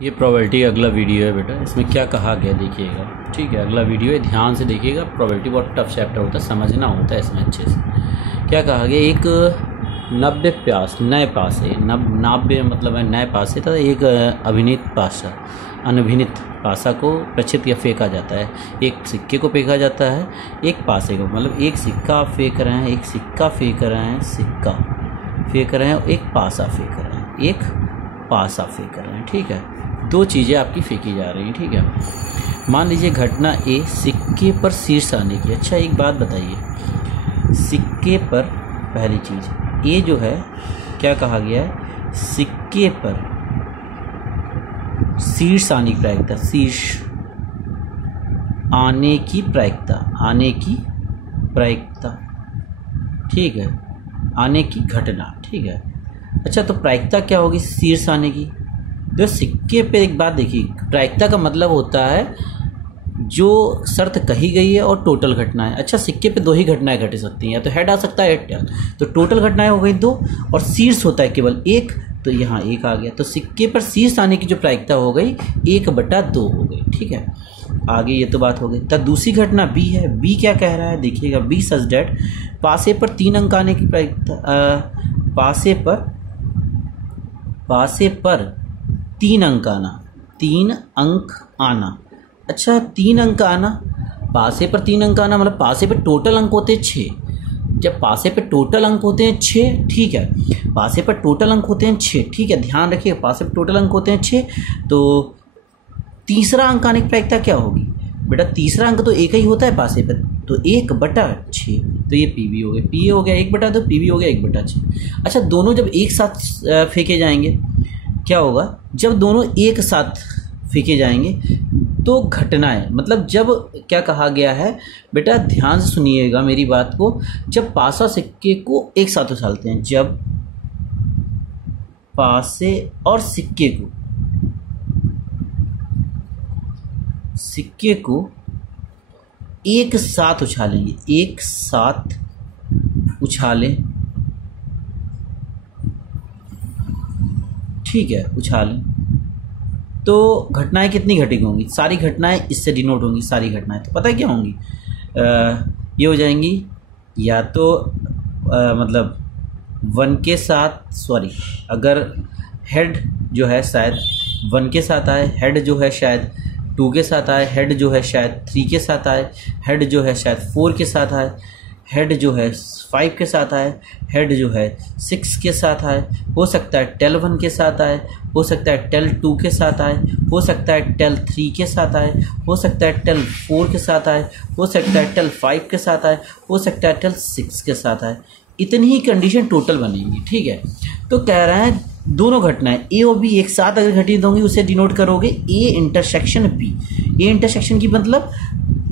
ये प्रोबेबिलिटी का अगला वीडियो है बेटा। इसमें क्या कहा गया देखिएगा, ठीक है। अगला वीडियो है, ध्यान से देखिएगा। प्रोबेबिलिटी बहुत टफ चैप्टर होता है, समझना होता है इसमें अच्छे से। क्या कहा गया, एक नए पासे नब्बे मतलब है नए पासे तथा एक अनभिनित पासा को प्रक्षिप्त या फेंका जाता है। एक सिक्के को फेंका जाता है, एक पासे को, मतलब एक सिक्का फेंक रहे हैं, एक सिक्का फेंक रहे हैं, सिक्का फेंक रहे हैं, एक पासा फेंक रहे हैं, एक पासा फेंक रहे हैं, ठीक है। दो चीज़ें आपकी फेंकी जा रही हैं, ठीक है। मान लीजिए घटना ए, सिक्के पर शीर्ष आने की। अच्छा एक बात बताइए, सिक्के पर पहली चीज़ ए जो है, क्या कहा गया है, सिक्के पर शीर्ष आने की प्रायिकता, शीर्ष आने की प्रायिकता, आने की प्रायिकता, ठीक है, आने की घटना, ठीक है। अच्छा तो प्रायिकता क्या होगी शीर्ष आने की? तो सिक्के पे एक बात देखिए, प्रायिकता का मतलब होता है जो शर्त कही गई है और टोटल घटनाएं। अच्छा सिक्के पे दो ही घटनाएं घट सकती हैं, या तो हेड आ सकता है या टेल, तो टोटल घटनाएं हो गई दो, और शीर्ष होता है केवल एक, तो यहाँ एक आ गया। तो सिक्के पर शीर्ष आने की जो प्रायिकता हो गई 1/2 हो गई, ठीक है। आगे ये तो बात हो गई। तब दूसरी घटना बी है। बी क्या कह रहा है देखिएगा, बी सच डेट पासे पर 3 अंक आने की प्रायिकता, पासे पर 3 अंक आना, 3 अंक आना। अच्छा 3 अंक आना, पासे पर 3 अंक आना मतलब पासे पे टोटल अंक होते हैं 6। जब पासे पे टोटल अंक होते हैं 6, ठीक है, पासे पर टोटल अंक होते हैं 6, ठीक है, ध्यान रखिए पासे पर टोटल अंक होते हैं 6। तो तीसरा अंक आने की प्रायिकता क्या होगी बेटा? तीसरा अंक तो एक ही होता है पासे पर, तो 1/6, तो ये पी बी हो गया, पी ए हो गया 1/2, पी बी हो गया 1/6। अच्छा दोनों जब एक साथ फेंके जाएंगे क्या होगा? जब दोनों एक साथ फेंके जाएंगे तो घटनाएं, मतलब जब क्या कहा गया है बेटा, ध्यान से सुनिएगा मेरी बात को। जब पासा सिक्के को एक साथ उछालते हैं, जब पासे और सिक्के को एक साथ उछालेंगे, एक साथ उछालें, ठीक है, उछालें, तो घटनाएं कितनी घटित होंगी? सारी घटनाएं इससे डिनोट होंगी, सारी घटनाएं तो पता है क्या होंगी? ये हो जाएंगी या तो मतलब 1 के साथ, सॉरी, अगर हेड जो है शायद 1 के साथ आए, हेड जो है शायद 2 के साथ आए, हेड जो है शायद 3 के साथ आए, हेड जो है शायद 4 के साथ आए, हेड जो है 5 के साथ आए, हेड जो है 6 के साथ आए, हो सकता है टेल 1 के साथ आए, हो सकता है टेल 2 के साथ आए, हो सकता है टेल 3 के साथ आए, हो सकता है टेल 4 के साथ आए, हो सकता है टेल 5 के साथ आए, हो सकता है टेल 6 के साथ आए। इतनी ही कंडीशन टोटल बनेगी, ठीक है। तो कह रहा है दोनों घटनाएं ए और बी एक साथ अगर घटित होंगी उसे डिनोट करोगे A intersection B. A intersection की मतलब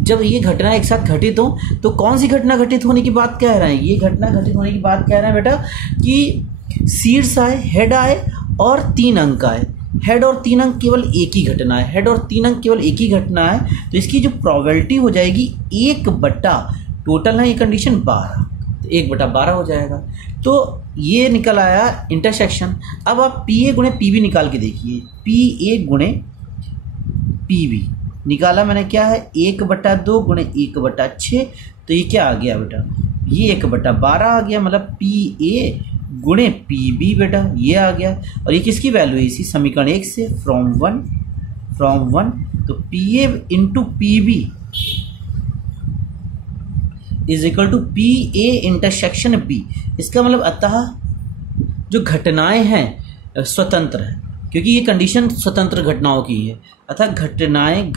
जब ये घटना एक साथ घटित हो, तो कौन सी घटना घटित होने की बात कह रहे हैं? ये घटना घटित होने की बात कह रहे हैं बेटा कि शीर्ष आए, हेड आए और 3 अंक आए। हेड और 3 अंक केवल एक ही घटना है, हेड और 3 अंक केवल एक ही घटना है, तो इसकी जो प्रोबेबिलिटी हो जाएगी 1/, टोटल है ये कंडीशन 12, तो 1/12 हो जाएगा। तो ये निकल आया इंटरसेक्शन। अब आप पी ए गुणे पी बी निकाल के देखिए, पी ए गुणे पी बी निकाला मैंने, क्या है 1/2 गुणे 1/6, तो ये क्या आ गया बेटा? ये 1/12 आ गया, मतलब पी ए गुणे पी बी बेटा ये आ गया। और ये किसकी वैल्यू है? इसी समीकरण 1 से, फ्रॉम वन, तो P A into P B is equal to P A intersection B. इसका मतलब अतः जो घटनाएं हैं स्वतंत्र है, क्योंकि ये कंडीशन स्वतंत्र घटनाओं की है। अतः घटनाएं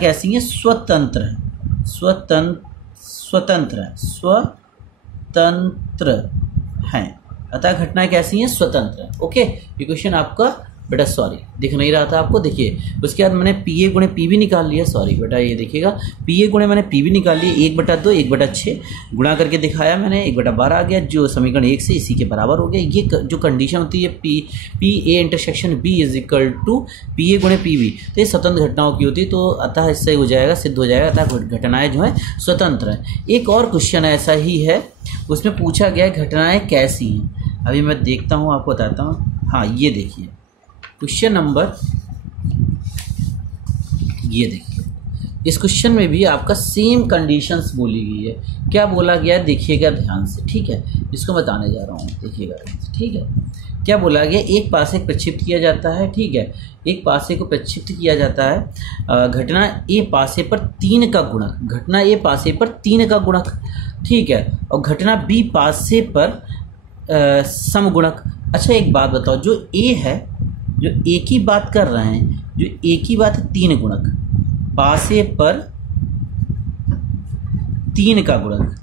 कैसी हैं? स्वतंत्र हैं। अतः घटनाएं कैसी हैं? स्वतंत्र हैं। ओके, ये क्वेश्चन आपका बेटा, सॉरी दिख नहीं रहा था आपको, देखिए। उसके बाद मैंने पी ए गुणे पी बी निकाल लिया, सॉरी बेटा ये देखिएगा, पी ए गुणे मैंने पी बी निकाल लिया, 1/2 1/6 गुणा करके दिखाया मैंने, 1/12 आ गया, जो समीकरण 1 से इसी के बराबर हो गया। ये जो कंडीशन होती है P A intersection B is equal to P A गुणे पी बी, तो ये स्वतंत्र घटनाओं की होती है। तो अतः इससे हो जाएगा, सिद्ध हो जाएगा अतः घटनाएं जो है स्वतंत्र हैं। एक और क्वेश्चन ऐसा ही है, उसमें पूछा गया घटनाएं कैसी हैं। अभी मैं देखता हूँ, आपको बताता हूँ। हाँ ये देखिए, क्वेश्चन नंबर, ये देखिए इस क्वेश्चन में भी आपका सेम कंडीशंस बोली गई है। क्या बोला गया है देखिएगा ध्यान से, ठीक है, इसको बताने जा रहा हूँ, देखिएगा ध्यान से, ठीक है। क्या बोला गया, एक पासे प्रक्षिप्त किया जाता है, ठीक है, एक पासे को प्रक्षिप्त किया जाता है, घटना ए पासे पर 3 का गुणक, घटना ए पासे पर 3 का गुणक, ठीक है, और घटना बी पासे पर समगुणक। अच्छा एक बात बताओ, जो ए है, जो ए की बात कर रहे हैं, जो ए की बात है 3 गुणक, पासे पर 3 का गुणक,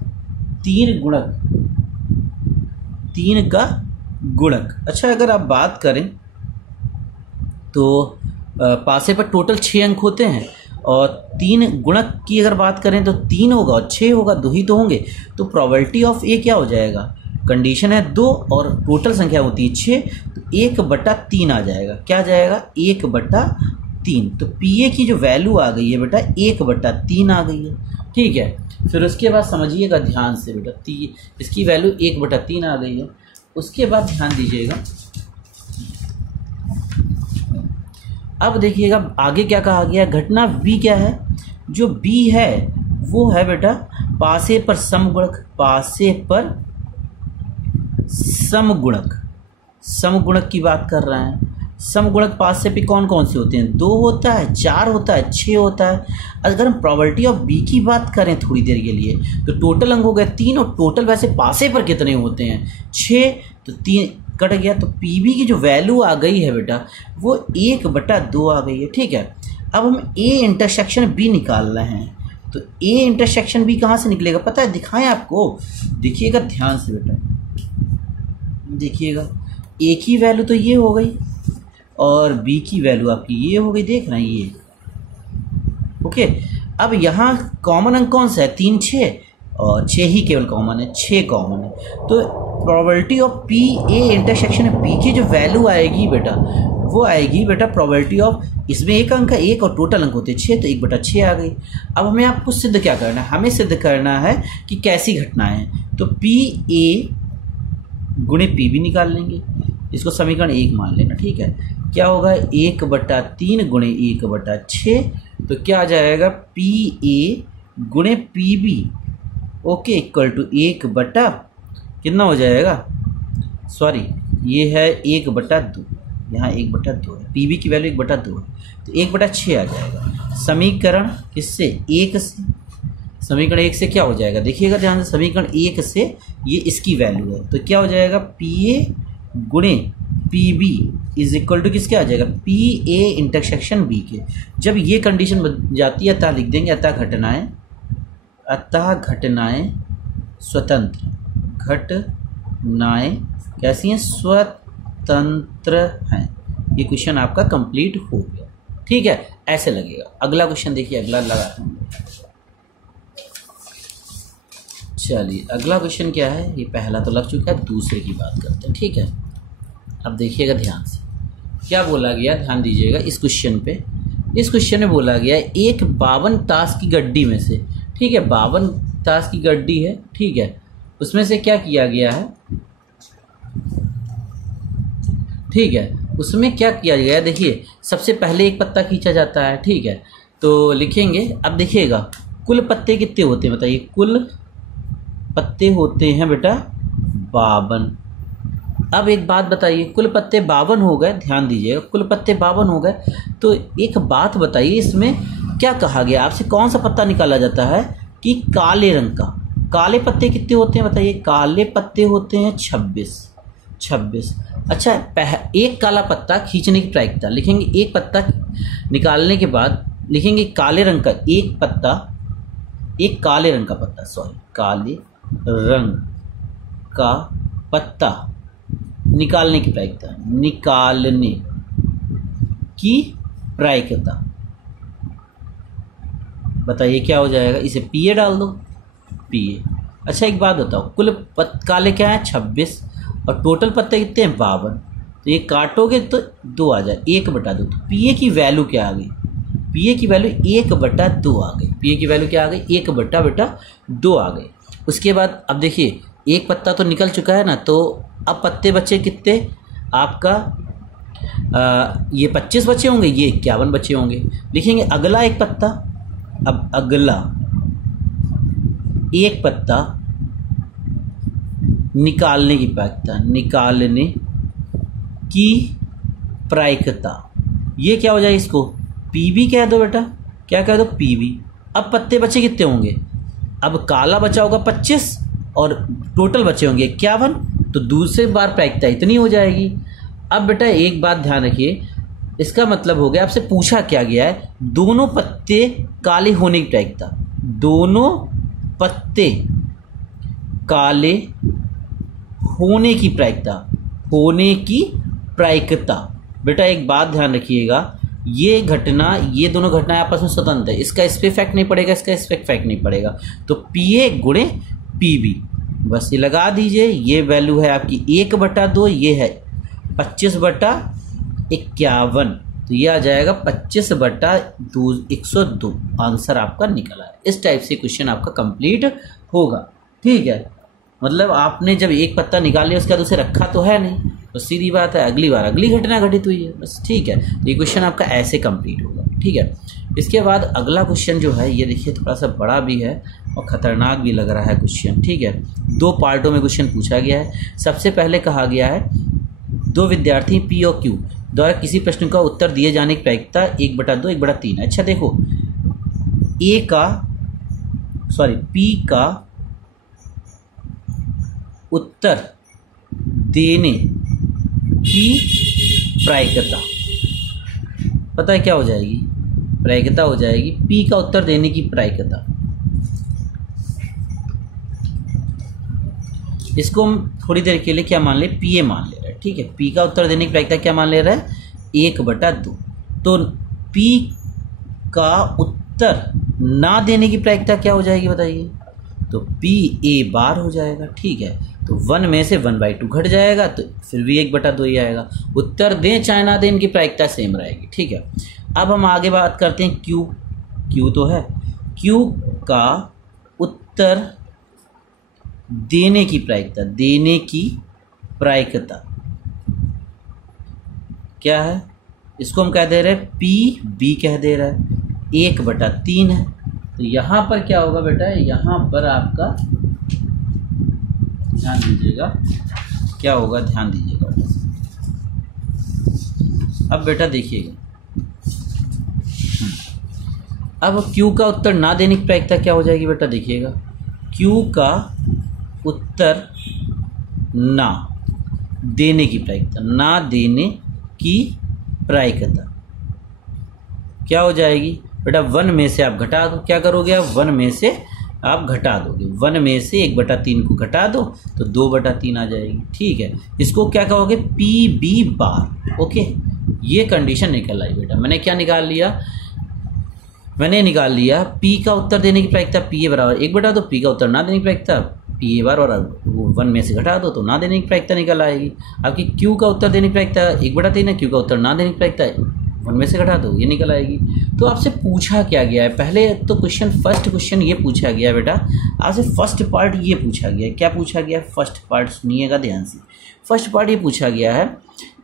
3 गुणक, 3 का गुणक। अच्छा अगर आप बात करें तो पासे पर टोटल 6 अंक होते हैं, और 3 गुणक की अगर बात करें तो 3 होगा और 6 होगा, 2 ही तो होंगे। तो प्रोबेबिलिटी ऑफ ए क्या हो जाएगा, कंडीशन है 2 और टोटल संख्या होती है 6, तो 1/3 आ जाएगा। क्या आ जाएगा, 1/3। तो पी ए की जो वैल्यू आ गई है बेटा 1/3 आ गई है, ठीक है। फिर उसके बाद समझिएगा ध्यान से बेटा, इसकी वैल्यू 1/3 आ गई है। उसके बाद ध्यान दीजिएगा, अब देखिएगा आगे क्या कहा गया, घटना बी क्या है, जो बी है वो है बेटा पासे पर समगुणक, पासे पर समगुणक, समगुणक की बात कर रहे हैं। समगुणक पासे पे कौन कौन से होते हैं, 2 होता है, 4 होता है, 6 होता है। अगर हम प्रोबेबिलिटी ऑफ बी की बात करें थोड़ी देर के लिए, तो टोटल अंक हो गए 3, और टोटल वैसे पासे पर कितने होते हैं 6, तो 3 कट गया। तो पी बी की जो वैल्यू आ गई है बेटा वो 1/2 आ गई है, ठीक है। अब हम ए इंटरसेक्शन बी निकाल रहे हैं, तो ए इंटरसेक्शन बी कहाँ से निकलेगा पता है, दिखाएं आपको, देखिएगा ध्यान से बेटा, देखिएगा ए की वैल्यू तो ये हो गई और बी की वैल्यू आपकी ये हो गई, देख रहे हैं ये, ओके। अब यहाँ कॉमन अंक कौन सा है, 3 6, और 6 ही केवल कॉमन है, 6 कॉमन है। तो probability of P A intersection B की जो वैल्यू आएगी बेटा, वो आएगी बेटा प्रोबेबिलिटी ऑफ, इसमें एक अंक है 1 और टोटल अंक होते हैं 6, तो 1/6 आ गई। अब हमें आपको सिद्ध क्या करना है, हमें सिद्ध करना है कि कैसी घटनाएं हैं। तो पी ए गुणे पी बी निकाल लेंगे, इसको समीकरण 1 मान लेना, ठीक है। क्या होगा, 1/3 गुणे 1/6, तो क्या आ जाएगा, पी ए गुणे P B, okay, equal to 1 बटा कितना हो जाएगा, सॉरी ये है 1/2, यहाँ 1/2 है, पी बी की वैल्यू 1/2 है, तो 1/6 आ जाएगा। समीकरण किससे, 1 से, समीकरण 1 से क्या हो जाएगा, देखिएगा ध्यान से, समीकरण 1 से ये इसकी वैल्यू है, तो क्या हो जाएगा, पी ए गुणे P B is equal to किसके आ जाएगा, पी ए इंटरसेक्शन बी के। जब ये कंडीशन बन जाती है, अतः लिख देंगे, अतः घटनाएं स्वतंत्र, घटनाएं कैसी हैं, स्वतंत्र हैं। ये क्वेश्चन आपका कंप्लीट हो गया, ठीक है, ऐसे लगेगा। अगला क्वेश्चन देखिए, अगला लगाते हैं, चलिए अगला क्वेश्चन क्या है, ये पहला तो लग चुका है, दूसरे की बात करते हैं, ठीक है। अब देखिएगा ध्यान से, क्या बोला गया, ध्यान दीजिएगा इस क्वेश्चन पे। इस क्वेश्चन में बोला गया एक 52 ताश की गड्डी में से, ठीक है, 52 ताश की गड्डी है, ठीक है, उसमें से क्या किया गया है, ठीक है, उसमें क्या किया गया है, देखिए सबसे पहले एक पत्ता खींचा जाता है, ठीक है, तो लिखेंगे, अब देखिएगा कुल पत्ते कितने होते हैं बताइए, कुल पत्ते होते हैं बेटा 52। अब एक बात बताइए, कुल पत्ते 52 हो गए, ध्यान दीजिएगा, कुल पत्ते 52 हो गए, तो एक बात बताइए, इसमें क्या कहा गया, आपसे कौन सा पत्ता निकाला जाता है कि काले रंग का। काले पत्ते कितने होते हैं बताइए, काले पत्ते होते हैं 26। अच्छा, एक काला पत्ता खींचने की प्रायिकता लिखेंगे, एक पत्ता निकालने के बाद लिखेंगे काले रंग का एक पत्ता, एक काले रंग का पत्ता, सॉरी काले रंग का पत्ता निकालने की प्रायिकता, निकालने की प्रायिकता बताइए क्या हो जाएगा, इसे पी ए डाल दो, पी ए। अच्छा एक बात बताओ, कुल काले क्या है 26 और टोटल पत्ते कितने हैं 52, तो ये काटोगे तो 2 आ जाए, 1/2, तो पी ए की वैल्यू क्या आ गई, पी ए की वैल्यू 1/2 आ गई, पी ए की वैल्यू क्या आ गई, 1/2 आ गई। उसके बाद अब देखिए एक पत्ता तो निकल चुका है ना, तो अब पत्ते बचे कितने आपका ये 25 बचे होंगे, ये 51 बचे होंगे। लिखेंगे अगला एक पत्ता। अब अगला एक पत्ता निकालने की प्रायिकता, निकालने की प्रायिकता, ये क्या हो जाएगा, इसको पीबी कह दो बेटा, क्या कह दो, पीबी। अब पत्ते बचे कितने होंगे, अब काला बचा होगा 25 और टोटल बचे होंगे 51, तो दूसरे बार प्रायिकता इतनी हो जाएगी। अब बेटा एक बात ध्यान रखिए, इसका मतलब हो गया, आपसे पूछा क्या गया है, दोनों पत्ते काले होने की प्रायिकता, दोनों पत्ते काले होने की प्रायिकता, होने की प्रायिकता। बेटा एक बात ध्यान रखिएगा, ये घटना, ये दोनों घटनाएं आपस में स्वतंत्र है, इसका इस पे इफेक्ट नहीं पड़ेगा, इसका इस पे इफेक्ट नहीं पड़ेगा, तो पीए गुणे पीबी, बस ये लगा दीजिए। ये वैल्यू है आपकी 1/2, ये है 25/51, तो ये आ जाएगा 25/102। आंसर आपका निकला है। इस टाइप से क्वेश्चन आपका कंप्लीट होगा। ठीक है, मतलब आपने जब एक पत्ता निकाल लिया उसके बाद उसे रखा तो है नहीं, तो सीधी बात है अगली बार अगली घटना घटित हुई है बस। ठीक है, तो ये क्वेश्चन आपका ऐसे कंप्लीट होगा। ठीक है, इसके बाद अगला क्वेश्चन जो है ये देखिए थोड़ा सा बड़ा भी है और ख़तरनाक भी लग रहा है क्वेश्चन। ठीक है, 2 पार्टों में क्वेश्चन पूछा गया है। सबसे पहले कहा गया है 2 विद्यार्थी पी और क्यू द्वारा किसी प्रश्न का उत्तर दिए जाने की प्रायिकता 1/2 1/3। अच्छा देखो, पी का उत्तर देने की प्रायिकता पता है क्या हो जाएगी, प्रायिकता हो जाएगी पी का उत्तर देने की प्रायिकता। इसको हम थोड़ी देर के लिए क्या मान ले, पीए मान ले रहे हैं। ठीक है, पी का उत्तर देने की प्रायिकता क्या मान ले रहा है, 1/2। तो पी का उत्तर ना देने की प्रायिकता क्या हो जाएगी बताइए, तो पी ए बार हो जाएगा। ठीक है, तो 1 में से 1/2 घट जाएगा, तो फिर भी 1/2 ही आएगा। उत्तर दें चाहे ना दें, इनकी प्रायिकता सेम रहेगी। ठीक है, अब हम आगे बात करते हैं क्यू तो है, क्यू का उत्तर देने की प्रायिकता, देने की प्रायिकता क्या है, इसको हम कह दे रहे हैं पी बी कह दे रहा है, 1/3 है। तो यहाँ पर क्या होगा बेटा, यहाँ पर आपका ध्यान दीजिएगा क्या होगा, ध्यान दीजिएगा बेटा। अब बेटा देखिएगा, अब Q का उत्तर ना देने की प्रायिकता क्या हो जाएगी बेटा, देखिएगा Q का उत्तर ना देने की प्रायिकता, ना देने की प्रायिकता क्या हो जाएगी बेटा, 1 में से आप घटा दो, क्या करोगे आप, 1 में से आप घटा दोगे, 1 में से 1/3 को घटा दो तो 2/3 आ जाएगी। ठीक है, इसको क्या कहोगे, पी बी बार। ओके, ये कंडीशन निकल आई बेटा। मैंने क्या निकाल लिया, मैंने निकाल लिया पी का उत्तर देने की प्रायिकता पी ए बराबर 1/2, पी का उत्तर ना देने की प्रायिकता पी ए बार, और 1 में से घटा दो तो ना देने की प्रायिकता निकल आएगी। आपकी क्यू का उत्तर देने की प्रायिकता 1/3 है, क्यू का उत्तर ना देने की प्रायिकता 1 में से घटा दो, ये निकल आएगी। तो आपसे पूछा क्या गया है, पहले तो फर्स्ट क्वेश्चन ये पूछा गया है बेटा, आपसे फर्स्ट पार्ट ये पूछा गया है। क्या पूछा गया है, फर्स्ट पार्ट सुनिएगा ध्यान से। फर्स्ट पार्ट ये पूछा गया है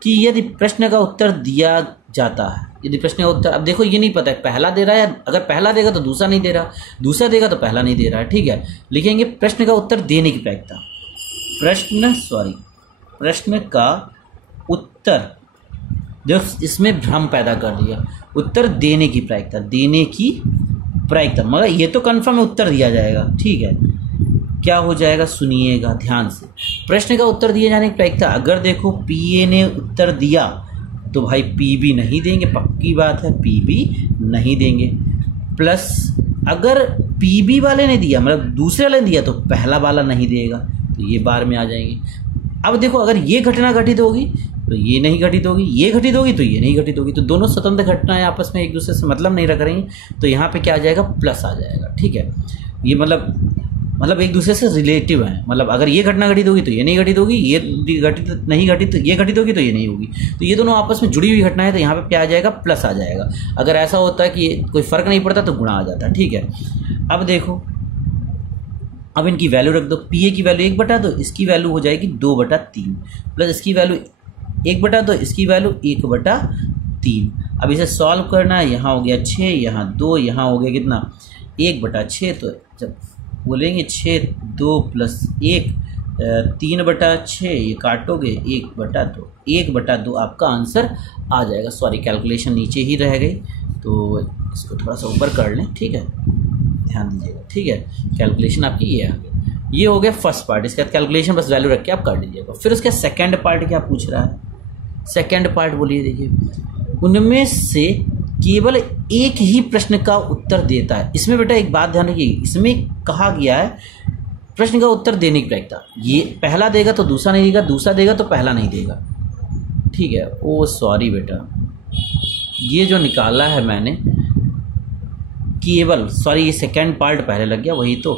कि यदि प्रश्न का उत्तर दिया जाता है, यदि प्रश्न का उत्तर, अब देखो ये नहीं पता है पहला दे रहा है, अगर पहला देगा तो दूसरा नहीं दे रहा, दूसरा देगा तो पहला नहीं दे रहा है। ठीक है, लिखेंगे प्रश्न का उत्तर देने की प्रायिकता, प्रश्न का उत्तर, जो इसमें भ्रम पैदा कर दिया, उत्तर देने की प्रायिकता, देने की प्रायिकता, मगर ये तो कंफर्म है उत्तर दिया जाएगा। ठीक है, क्या हो जाएगा, सुनिएगा ध्यान से। प्रश्न का उत्तर दिए जाने की प्रायिकता, अगर देखो पीए ने उत्तर दिया तो भाई पीबी नहीं देंगे, पक्की बात है पीबी नहीं देंगे, प्लस अगर पीबी वाले ने दिया, मतलब दूसरे वाले ने दिया, तो पहला वाला नहीं देगा, तो ये बार में आ जाएंगे। अब देखो अगर ये घटना घटित होगी तो ये नहीं घटित होगी, ये घटित होगी तो ये नहीं घटित होगी, तो दोनों स्वतंत्र घटनाएं आपस में एक दूसरे से मतलब नहीं रख रही, तो यहाँ पे क्या आ जाएगा, प्लस आ जाएगा। ठीक है, ये मतलब एक दूसरे से रिलेटिव है, मतलब अगर ये घटना घटित होगी तो ये नहीं घटित होगी, ये घटित नहीं घटित, ये घटित होगी तो ये नहीं होगी, तो ये दोनों आपस में जुड़ी हुई घटना है, तो यहाँ पे क्या आ जाएगा, प्लस आ जाएगा। अगर ऐसा होता है कि कोई फर्क नहीं पड़ता तो गुणा आ जाता है। ठीक है, अब देखो, अब इनकी वैल्यू रख दो, पी ए की वैल्यू 1/2, इसकी वैल्यू हो जाएगी 2/3, प्लस इसकी वैल्यू 1/2 इसकी वैल्यू 1/3। अब इसे सॉल्व करना है, यहाँ हो गया 6, यहाँ 2, यहाँ हो गया कितना 1/6। तो जब बोलेंगे 6 2 + 1 3/6, ये काटोगे 1/2, 1/2 आपका आंसर आ जाएगा। सॉरी कैलकुलेशन नीचे ही रह गई, तो इसको थोड़ा सा ऊपर कर लें, ठीक है, ध्यान दीजिएगा, ठीक है। कैलकुलेशन आपकी ये आ गई, ये हो गया फर्स्ट पार्ट। इसके बाद कैलकुलेशन बस वैल्यू रख के आप कर लीजिएगा। फिर उसका सेकंड पार्ट क्या पूछ रहा है, सेकंड पार्ट बोलिए, देखिए उनमें से केवल एक ही प्रश्न का उत्तर देता है। इसमें बेटा एक बात ध्यान रखिए, इसमें कहा गया है प्रश्न का उत्तर देने की प्रायिकता, ये पहला देगा तो दूसरा नहीं देगा, दूसरा देगा तो पहला नहीं देगा, ठीक है। ओ सॉरी बेटा, ये जो निकाला है मैंने केवल, सॉरी ये सेकंड पार्ट पहले लग गया, वही तो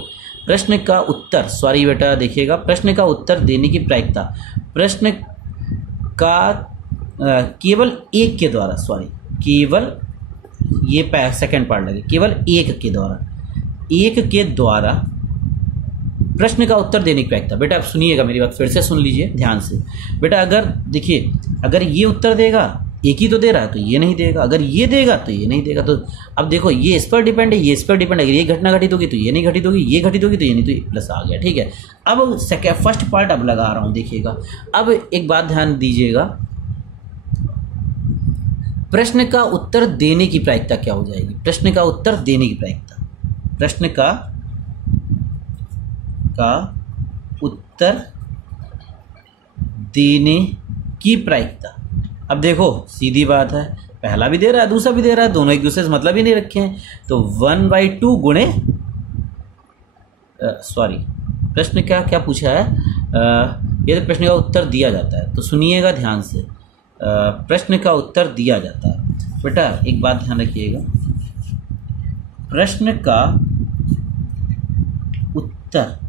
प्रश्न का उत्तर, सॉरी बेटा देखिएगा, प्रश्न का उत्तर देने की प्रायिकता प्रश्न का केवल एक के द्वारा, सॉरी केवल ये सेकंड पार्ट लगे, केवल एक के द्वारा, एक के द्वारा प्रश्न का उत्तर देने की प्रायिकता। बेटा आप सुनिएगा मेरी बात, फिर से सुन लीजिए ध्यान से बेटा। अगर देखिए, अगर ये उत्तर देगा, एक ही तो दे रहा है तो ये नहीं देगा, अगर ये देगा तो ये नहीं देगा। तो अब देखो ये इस पर डिपेंड है, ये इस पर डिपेंड है, अगर ये घटना घटित होगी तो ये नहीं घटित होगी, ये घटित होगी तो ये नहीं, तो ये प्लस आ गया, ठीक है। अब फर्स्ट पार्ट अब लगा रहा हूँ, देखिएगा। अब एक बात ध्यान दीजिएगा, प्रश्न का उत्तर देने की प्रायिकता क्या हो जाएगी, प्रश्न का उत्तर देने की प्रायिकता, प्रश्न का उत्तर देने की प्रायिकता। अब देखो सीधी बात है, पहला भी दे रहा है दूसरा भी दे रहा है, दोनों एक दूसरे से मतलब ही नहीं रखे हैं, तो 1/2 गुणे, सॉरी प्रश्न क्या पूछा है, यदि प्रश्न का उत्तर दिया जाता है, तो सुनिएगा ध्यान से, प्रश्न का उत्तर दिया जाता है। बेटा एक बात ध्यान रखिएगा, प्रश्न का उत्तर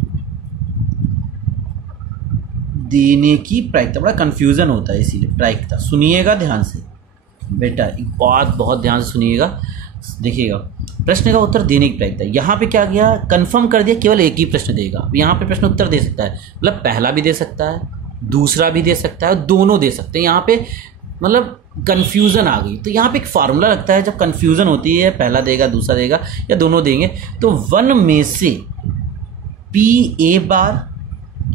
देने की प्रायिकता, बड़ा कंफ्यूजन होता है इसीलिए प्रायिकता, सुनिएगा ध्यान से बेटा, एक बात बहुत ध्यान से सुनिएगा, देखिएगा प्रश्न का उत्तर देने की प्रायिकता। यहाँ पे क्या किया, कंफर्म कर दिया केवल एक ही प्रश्न देगा। यहाँ पे प्रश्न उत्तर दे सकता है, मतलब पहला भी दे सकता है, दूसरा भी दे सकता है, दोनों दे सकते हैं। यहाँ पे मतलब कंफ्यूजन आ गई, तो यहाँ पे एक फार्मूला लगता है, जब कंफ्यूजन होती है, पहला देगा दूसरा देगा या दोनों देंगे, तो 1 में से PA बार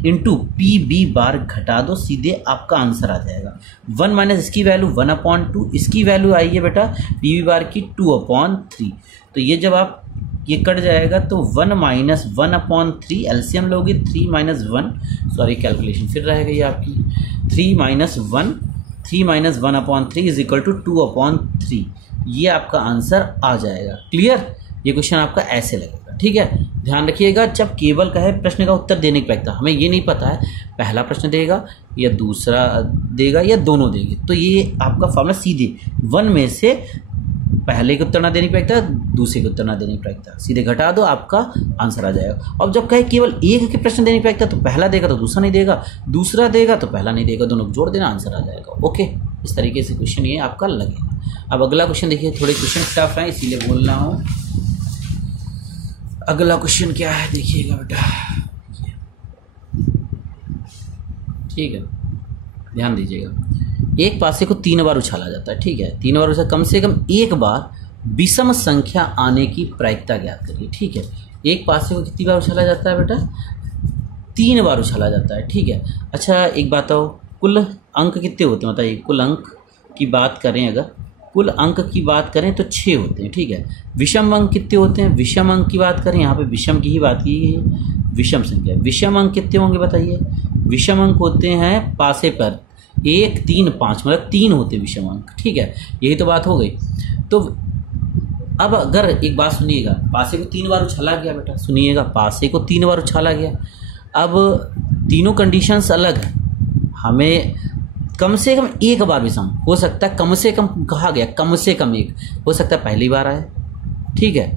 इंटू PB बार घटा दो, सीधे आपका आंसर आ जाएगा। 1 माइनस इसकी वैल्यू 1/2, इसकी वैल्यू आई है बेटा PB बार की 2/3। तो ये जब आप ये कट जाएगा तो 1 माइनस 1/3, एलसीएम लोगे 3 माइनस 1, सॉरी कैलकुलेशन फिर रह गई आपकी, 3 माइनस 1/3 इज इक्वल टू 2/3, ये आपका आंसर आ जाएगा। क्लियर, ये क्वेश्चन आपका ऐसे लगेगा, ठीक है। ध्यान रखिएगा, जब केवल कहे प्रश्न का उत्तर देने की प्रायिकता, हमें ये नहीं पता है पहला प्रश्न देगा या दूसरा देगा या दोनों देंगे, तो ये आपका फॉर्मूला सीधे 1 में से पहले के उत्तर ना देने की प्रायिकता, दूसरे के उत्तर ना देने की प्रायिकता, सीधे घटा दो, आपका आंसर आ जाएगा। अब जब कहे केवल एक के प्रश्न देने की प्रायिकता, तो पहला देगा तो दूसरा नहीं देगा, दूसरा देगा तो पहला नहीं देगा, दोनों को जोड़ देना, आंसर आ जाएगा। ओके, इस तरीके से क्वेश्चन ये आपका लगेगा। अब अगला क्वेश्चन देखिए, थोड़े क्वेश्चन टफ है इसीलिए बोल रहा हूँ। अगला क्वेश्चन क्या है देखिएगा बेटा, ठीक है, ध्यान दीजिएगा। एक पासे को 3 बार उछाला जाता है, ठीक है, 3 बार उछाला, कम से कम एक बार विषम संख्या आने की प्रायिकता ज्ञात करिए, ठीक है। एक पासे को कितनी बार उछाला जाता है बेटा, 3 बार उछाला जाता है, ठीक है। अच्छा एक बात आओ, कुल अंक कितने होते हैं बताइए, कुल अंक की बात करें, अगर कुल अंक की बात करें तो 6 होते हैं, ठीक है। विषम अंक कितने होते हैं, विषम अंक की बात करें, यहाँ पे विषम की ही बात की है, विषम संख्या, विषम अंक कितने होंगे बताइए, विषम अंक होते हैं पासे पर 1 3 5, मतलब 3 होते हैं विषम अंक, ठीक है, यही तो बात हो गई। तो अब अगर एक बात सुनिएगा, पासे को 3 बार उछाला गया बेटा, सुनिएगा, पासे को 3 बार उछाला गया, अब तीनों कंडीशंस अलग है, हमें कम से कम एक बार विषम हो सकता है, कम से कम कहा गया, कम से कम एक हो सकता है पहली बार आए, ठीक है,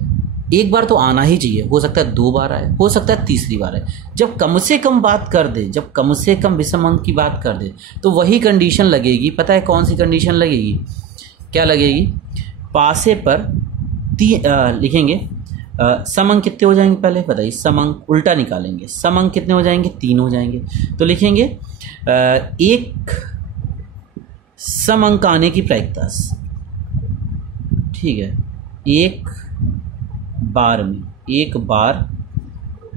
एक बार तो आना ही चाहिए, हो सकता है 2 बार आए, हो सकता है तीसरी बार आए। जब कम से कम बात कर दे, जब कम से कम विषम अंक की बात कर दे, तो वही कंडीशन लगेगी। पता है कौन सी कंडीशन लगेगी, क्या लगेगी, पासे पर लिखेंगे सम अंक कितने हो जाएंगे, पहले बताइए, सम अंक उल्टा निकालेंगे, सम अंक कितने हो जाएंगे, 3 हो जाएंगे। तो लिखेंगे एक सम अंक आने की प्रायिकता, ठीक है, एक बार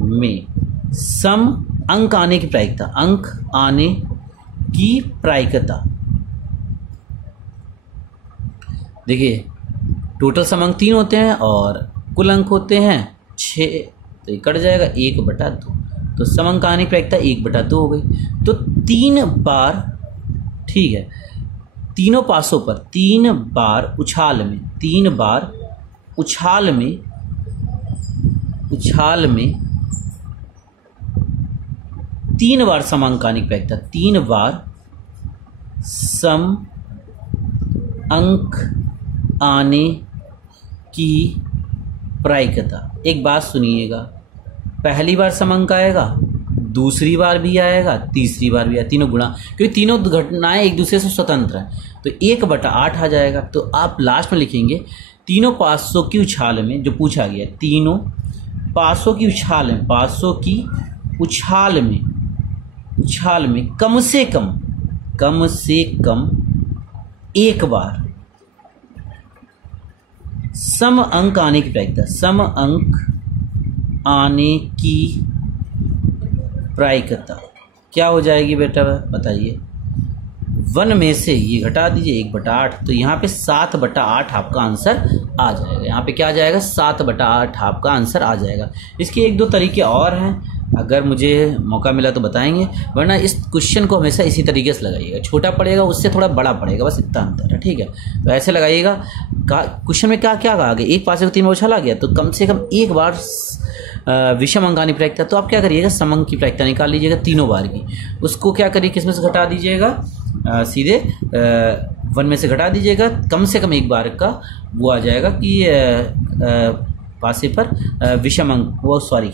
में सम अंक आने की प्रायिकता, अंक आने की प्रायिकता। देखिए टोटल सम अंक 3 होते हैं और कुल अंक होते हैं 6, तो ये कट जाएगा 1/2, तो सम अंक आने की प्रायिकता 1/2 हो गई। तो 3 बार, ठीक है, तीनों पासों पर 3 बार उछाल में 3 बार सम अंक आने की प्रायिकता, 3 बार सम अंक आने की प्रायिकता। एक बात सुनिएगा, पहली बार सम अंक आएगा, दूसरी बार भी आएगा, तीसरी बार भी आएगा, तीनों गुणा, क्योंकि तीनों घटनाएं एक दूसरे से स्वतंत्र हैं, तो 1/8 आ जाएगा। तो आप लास्ट में लिखेंगे तीनों पासों की उछाल में, जो पूछा गया, तीनों पासों की उछाल में कम से कम एक बार सम अंक आने की प्रायिकता, सम अंक आने की प्रायिकता क्या हो जाएगी बेटा, बताइए। 1 में से ये घटा दीजिए 1/8, तो यहाँ पे 7/8 आपका आंसर आ जाएगा। यहाँ पे क्या आ जाएगा, 7/8 आपका आंसर आ जाएगा। इसके 1-2 तरीके और हैं, अगर मुझे मौका मिला तो बताएंगे, वरना इस क्वेश्चन को हमेशा इसी तरीके से लगाइएगा। छोटा पड़ेगा, उससे थोड़ा बड़ा पड़ेगा, बस इतना अंतर है, ठीक है। तो ऐसे लगाइएगा। क्वेश्चन में क्या क्या कहा गया, एक पासे को 3 बार उछाला गया, तो कम से कम एक बार विषम अंक आने की प्रायिकता। तो आप क्या करिएगा, सम अंक की प्रायिकता निकाल लीजिएगा तीनों बार की, उसको क्या करिए, किसमें से घटा दीजिएगा, सीधे 1 में से घटा दीजिएगा, कम से कम एक बार का वो आ जाएगा कि पासे पर विषम अंक, वो सॉरी,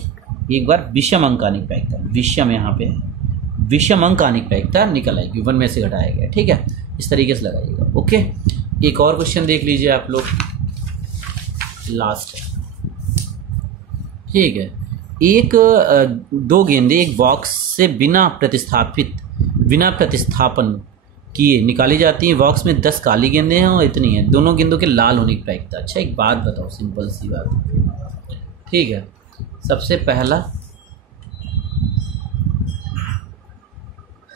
एक बार विषम अंक आने की प्रायिकता, विषम यहाँ पे विषम अंक आने की प्रायिकता निकल आएगी, 1 में से घटाया गया, ठीक है। इस तरीके से लगाइएगा, ओके। एक और क्वेश्चन देख लीजिए आप लोग, लास्ट है, ठीक है। दो गेंदें एक बॉक्स से बिना प्रतिस्थापन किए निकाली जाती हैं। बॉक्स में 10 काली गेंदें हैं और इतनी हैं, दोनों गेंदों के लाल होने की प्रायिकता। अच्छा एक बात बताओ, सिंपल सी बात, ठीक है। सबसे पहला,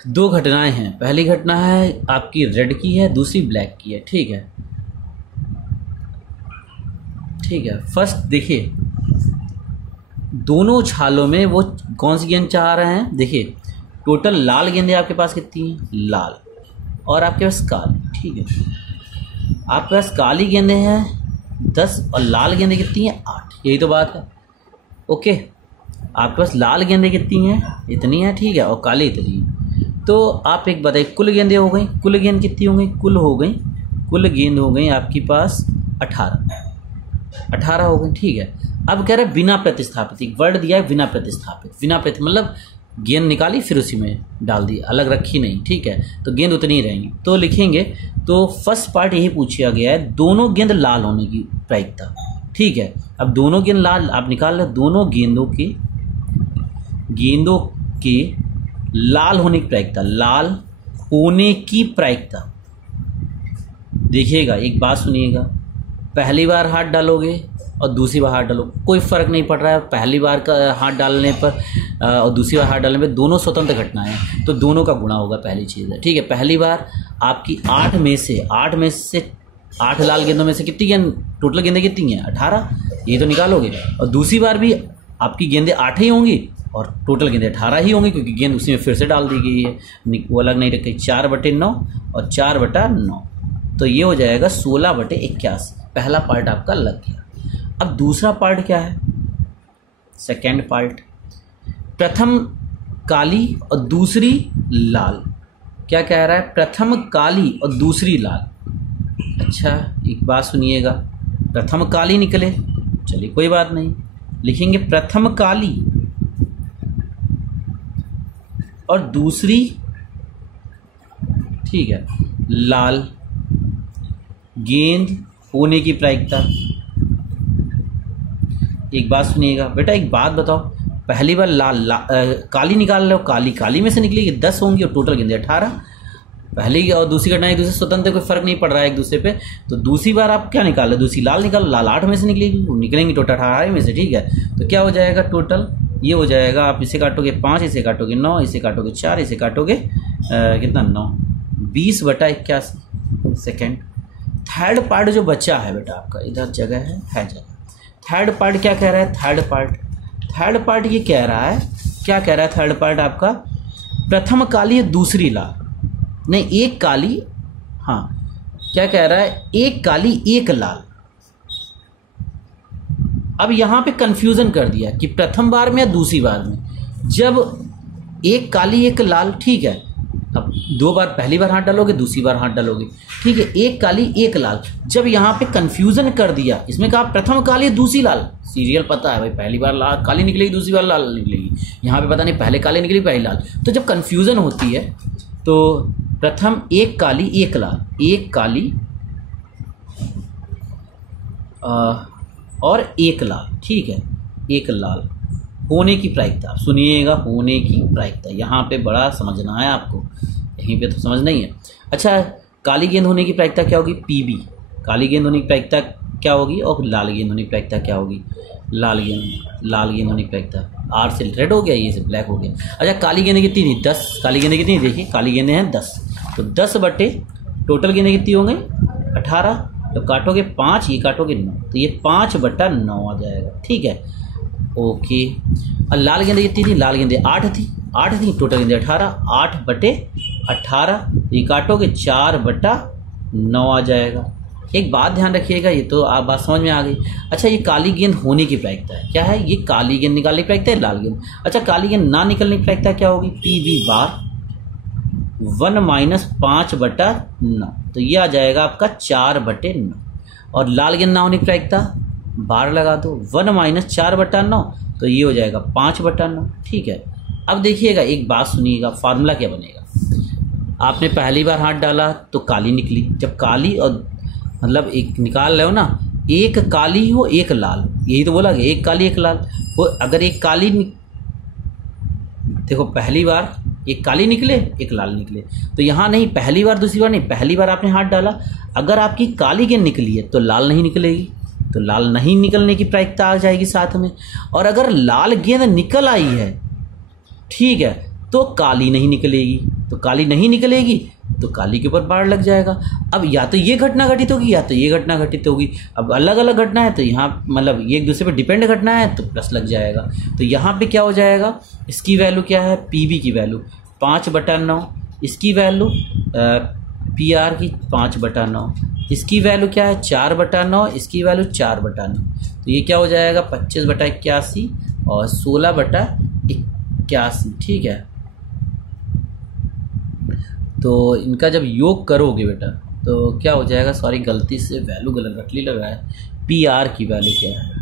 2 घटनाएं हैं, पहली घटना है आपकी रेड की है, दूसरी ब्लैक की है, ठीक है, ठीक है। फर्स्ट देखिए, दोनों उछालों में वो कौन सी गेंद चाह रहे हैं, देखिए टोटल लाल गेंदें आपके पास कितनी हैं, लाल, और आपके पास काली, ठीक है। आपके पास काली गेंदें हैं 10 और लाल गेंदें कितनी हैं, 8, यही तो बात है, ओके। आपके पास लाल गेंदें कितनी हैं, इतनी हैं, ठीक है, और काली इतनी है। तो आप एक बताइए, कुल गेंदें हो गई, कुल गेंद कितनी हो गई, कुल गेंद हो गई आपके पास 18 हो गई, ठीक है। अब कह रहे बिना प्रतिस्थापित, एक वर्ड दिया है बिना प्रतिस्थापित मतलब गेंद निकाली फिर उसी में डाल दी, अलग रखी नहीं, ठीक है, तो गेंद उतनी ही रहेंगी। तो लिखेंगे, तो फर्स्ट पार्ट यही पूछा गया है, दोनों गेंद लाल होने की प्रायिकता, ठीक है। अब दोनों गेंद लाल आप निकाल रहे, दोनों गेंदों के लाल होने की प्रायिकता, लाल होने की प्रायिकता। देखिएगा, एक बात सुनिएगा, पहली बार हाथ डालोगे और दूसरी बार हाथ डालो, कोई फ़र्क नहीं पड़ रहा है, पहली बार का हाथ डालने पर और दूसरी बार हाथ डालने पर दोनों स्वतंत्र घटनाएं हैं, तो दोनों का गुणा होगा, पहली चीज़ है, ठीक है। पहली बार आपकी 8 में से 8 लाल गेंदों में से कितनी गेंद, टोटल गेंदें कितनी हैं, 18, ये तो निकालोगे। और दूसरी बार भी आपकी गेंदें 8 ही होंगी और टोटल गेंदें 18 ही होंगी, क्योंकि गेंद उसी में फिर से डाल दी गई है, वो अलग नहीं रखी। 4/9 और 4/9, तो ये हो जाएगा 16/81। पहला पार्ट आपका लग गया। अब दूसरा पार्ट क्या है, सेकेंड पार्ट, प्रथम काली और दूसरी लाल। क्या कह रहा है, प्रथम काली और दूसरी लाल। अच्छा एक बात सुनिएगा, प्रथम काली निकले, चलिए कोई बात नहीं, लिखेंगे प्रथम काली और दूसरी, ठीक है, लाल गेंद होने की प्रायिकता। एक बात सुनिएगा बेटा, एक बात बताओ, पहली बार काली निकाल लो, काली में से निकलेगी 10 होंगी और टोटल गेंदें 18, पहली और दूसरी घटना एक दूसरे से स्वतंत्र, कोई फर्क नहीं पड़ रहा है एक दूसरे पे। तो दूसरी बार आप क्या निकालो, दूसरी लाल निकालो, लाल 8 में से निकलेगी, निकलेंगी टोटल 18 में से, ठीक है। तो क्या हो जाएगा टोटल, ये हो जाएगा, आप इसे काटोगे 5, इसे काटोगे 9, इसे काटोगे 4, इसे काटोगे कितना 9, 20/81 सेकेंड। थर्ड पार्ट जो बचा है बेटा आपका, इधर जगह है जगह। थर्ड पार्ट क्या कह रहा है, थर्ड पार्ट ये कह रहा है, क्या कह रहा है थर्ड पार्ट आपका, प्रथम काली दूसरी लाल, नहीं एक काली, हाँ क्या कह रहा है, एक काली एक लाल। अब यहां पे कंफ्यूजन कर दिया कि प्रथम बार में या दूसरी बार में, जब एक काली एक लाल, ठीक है, अब 2 बार, पहली बार हाथ डालोगे, दूसरी बार हाथ डालोगे, ठीक है, एक काली एक लाल। जब यहाँ पे कंफ्यूजन कर दिया, इसमें कहा प्रथम काली दूसरी लाल, सीरियल पता है भाई, पहली बार लाल काली निकलेगी, दूसरी बार लाल निकलेगी, यहाँ पे पता नहीं पहले काली निकली पहली लाल। तो जब कंफ्यूजन होती है तो प्रथम एक काली एक लाल, एक काली और एक लाल, ठीक है, एक लाल होने की प्रायिकता, सुनिएगा, होने की प्रायिकता, यहाँ पे बड़ा समझना है आपको, यहीं पे तो समझ नहीं है। अच्छा, काली गेंद होने की प्रायिकता क्या होगी, पीबी, काली गेंद होने की प्रायिकता क्या होगी, और लाल गेंद होने की प्रायिकता क्या होगी, लाल गेंद होने की प्रायिकता, आर से रेड हो गया, ये से ब्लैक हो गया। अच्छा, काली गेंदें कितनी थी, 10, काली गेंदें कितनी, देखिए काली गेंदें हैं 10, तो 10 बटे टोटल गेंदें कितनी हो गई 18, तो काटोगे 5, ये काटोगे 9, तो ये 5/9 आ जाएगा, ठीक है, ओके। और लाल गेंदें कितनी थी, लाल गेंदें 8 थी, टोटल गेंदें 18, 8/18, ये काटोगे 4/9 आ जाएगा। एक बात ध्यान रखिएगा, ये तो आप बात समझ में आ गई। अच्छा, ये काली गेंद होने की प्रायिकता है, क्या है, ये काली गेंद निकालने की प्रायिकता है, लाल गेंद। अच्छा, काली गेंद ना निकलने की प्रायिकता क्या होगी, पीबी बार 1 - 5/9, तो ये आ जाएगा आपका 4/9। और लाल गेंद ना होने की प्रायिकता, बार लगा दो, 1 - 4/9, तो ये हो जाएगा 5/9, ठीक है। अब देखिएगा, एक बात सुनिएगा, फार्मूला क्या बनेगा। आपने पहली बार हाथ डाला तो काली निकली, जब काली और मतलब एक निकाल रहे हो ना, एक काली हो एक लाल, यही तो बोला गया, एक काली एक लाल। वो अगर एक काली देखो, पहली बार एक काली निकले एक लाल निकले, तो यहाँ नहीं, पहली बार दूसरी बार नहीं, पहली बार आपने हाथ डाला, अगर आपकी काली गेंद निकली है तो लाल नहीं निकलेगी, तो लाल नहीं निकलने की प्रायिकता आ जाएगी साथ में। और अगर लाल गेंद निकल आई है, ठीक है, तो काली नहीं निकलेगी, तो काली नहीं निकलेगी तो काली के ऊपर बार लग जाएगा। अब या तो ये घटना घटित होगी या तो ये घटना घटित होगी। अब अलग अलग घटना है तो यहाँ मतलब ये एक दूसरे पर डिपेंड घटना है तो प्लस लग जाएगा। तो यहाँ पे क्या हो जाएगा, इसकी वैल्यू क्या है, पीबी की वैल्यू 5/9, इसकी वैल्यू पीआर की 5/9, इसकी वैल्यू क्या है 4/9, इसकी वैल्यू 4/9। तो ये क्या हो जाएगा 25/81 और 16/81, ठीक है। तो इनका जब योग करोगे बेटा तो क्या हो जाएगा, सॉरी गलती से वैल्यू गलत रख ली लगा है, पी आर की वैल्यू क्या है,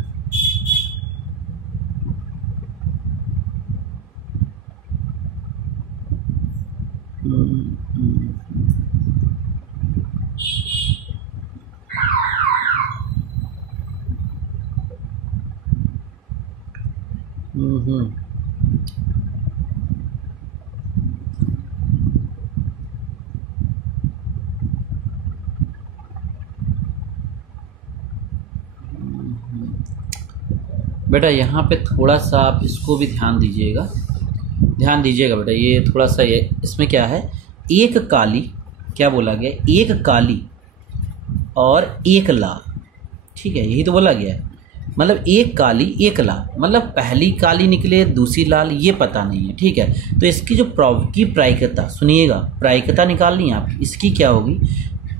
बेटा यहाँ पे थोड़ा सा आप इसको भी ध्यान दीजिएगा बेटा, ये थोड़ा सा ये इसमें क्या है, एक काली, क्या बोला गया, एक काली और एक लाल, ठीक है, यही तो बोला गया है। मतलब एक काली एक लाल, मतलब पहली काली निकले दूसरी लाल, ये पता नहीं है, ठीक है। तो इसकी जो की प्रायिकता, सुनिएगा, प्रायिकता निकालनी है आप, इसकी क्या होगी,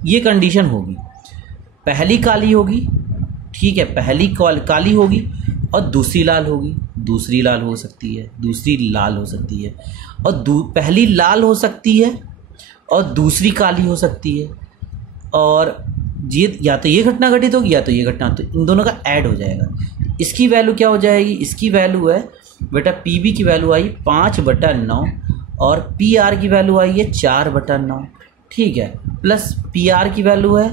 ये कंडीशन होगी, पहली काली होगी, ठीक है, पहली काली होगी और दूसरी लाल होगी, दूसरी लाल हो सकती है, दूसरी लाल हो सकती है, और पहली लाल हो सकती है और दूसरी काली हो सकती है, और ये या तो ये घटना घटित होगी या तो ये घटना, तो इन दोनों का ऐड हो जाएगा। इसकी वैल्यू क्या हो जाएगी, इसकी वैल्यू है बेटा, पीबी की वैल्यू आई 5/9 और पीआर की वैल्यू आई है 4/9, ठीक है, प्लस पीआर की वैल्यू है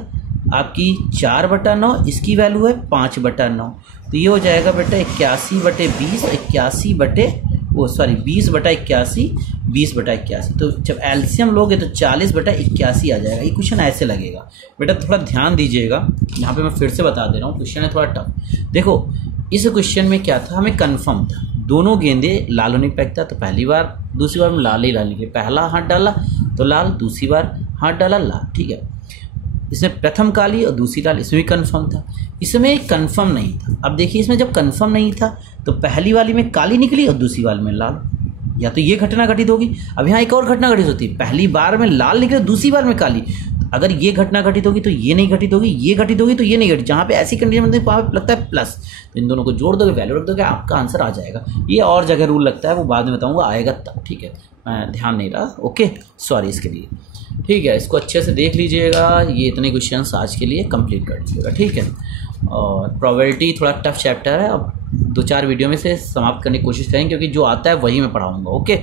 आपकी 4/9, इसकी वैल्यू है 5/9, तो ये हो जाएगा बेटा 81/20, 20/81 20/81। तो जब एलसीएम लोगे तो 40/81 आ जाएगा। ये क्वेश्चन ऐसे लगेगा बेटा, थोड़ा ध्यान दीजिएगा। यहाँ पे मैं फिर से बता दे रहा हूँ, क्वेश्चन है थोड़ा टफ। देखो इस क्वेश्चन में क्या था, हमें कन्फर्म था दोनों गेंदे लाल होने पैक था, तो पहली बार दूसरी बार में लाल ही लाल निकले। पहला हाथ डाला तो लाल, दूसरी बार हाथ डाला लाल, ठीक है। इसमें प्रथम काली और दूसरी लाल, इसमें भी कन्फर्म था। इसमें कन्फर्म नहीं था। अब देखिए इसमें जब कन्फर्म नहीं था तो पहली वाली में काली निकली और दूसरी वाली में लाल, या तो ये घटना घटित होगी। अब यहाँ एक और घटना घटित होती है, पहली बार में लाल निकले दूसरी बार में काली। अगर ये घटना घटित होगी तो ये नहीं घटित होगी, ये घटित होगी तो ये नहीं घटित। जहाँ पे ऐसी कंडीशन बनती है वहाँ पे लगता है प्लस, तो इन दोनों को जोड़ दोगे, वैल्यू रख दोगे, आपका आंसर आ जाएगा। ये और जगह रूल लगता है, वो बाद में बताऊंगा, आएगा तब, ठीक है। मैं ध्यान नहीं रहा, ओके सॉरी इसके लिए, ठीक है। इसको अच्छे से देख लीजिएगा। ये इतने क्वेश्चंस आज के लिए कंप्लीट कर लीजिएगा, ठीक है। और प्रोबेबिलिटी थोड़ा टफ चैप्टर है, अब 2-4 वीडियो में से समाप्त करने की कोशिश करेंगे, क्योंकि जो आता है वही मैं पढ़ाऊँगा, ओके।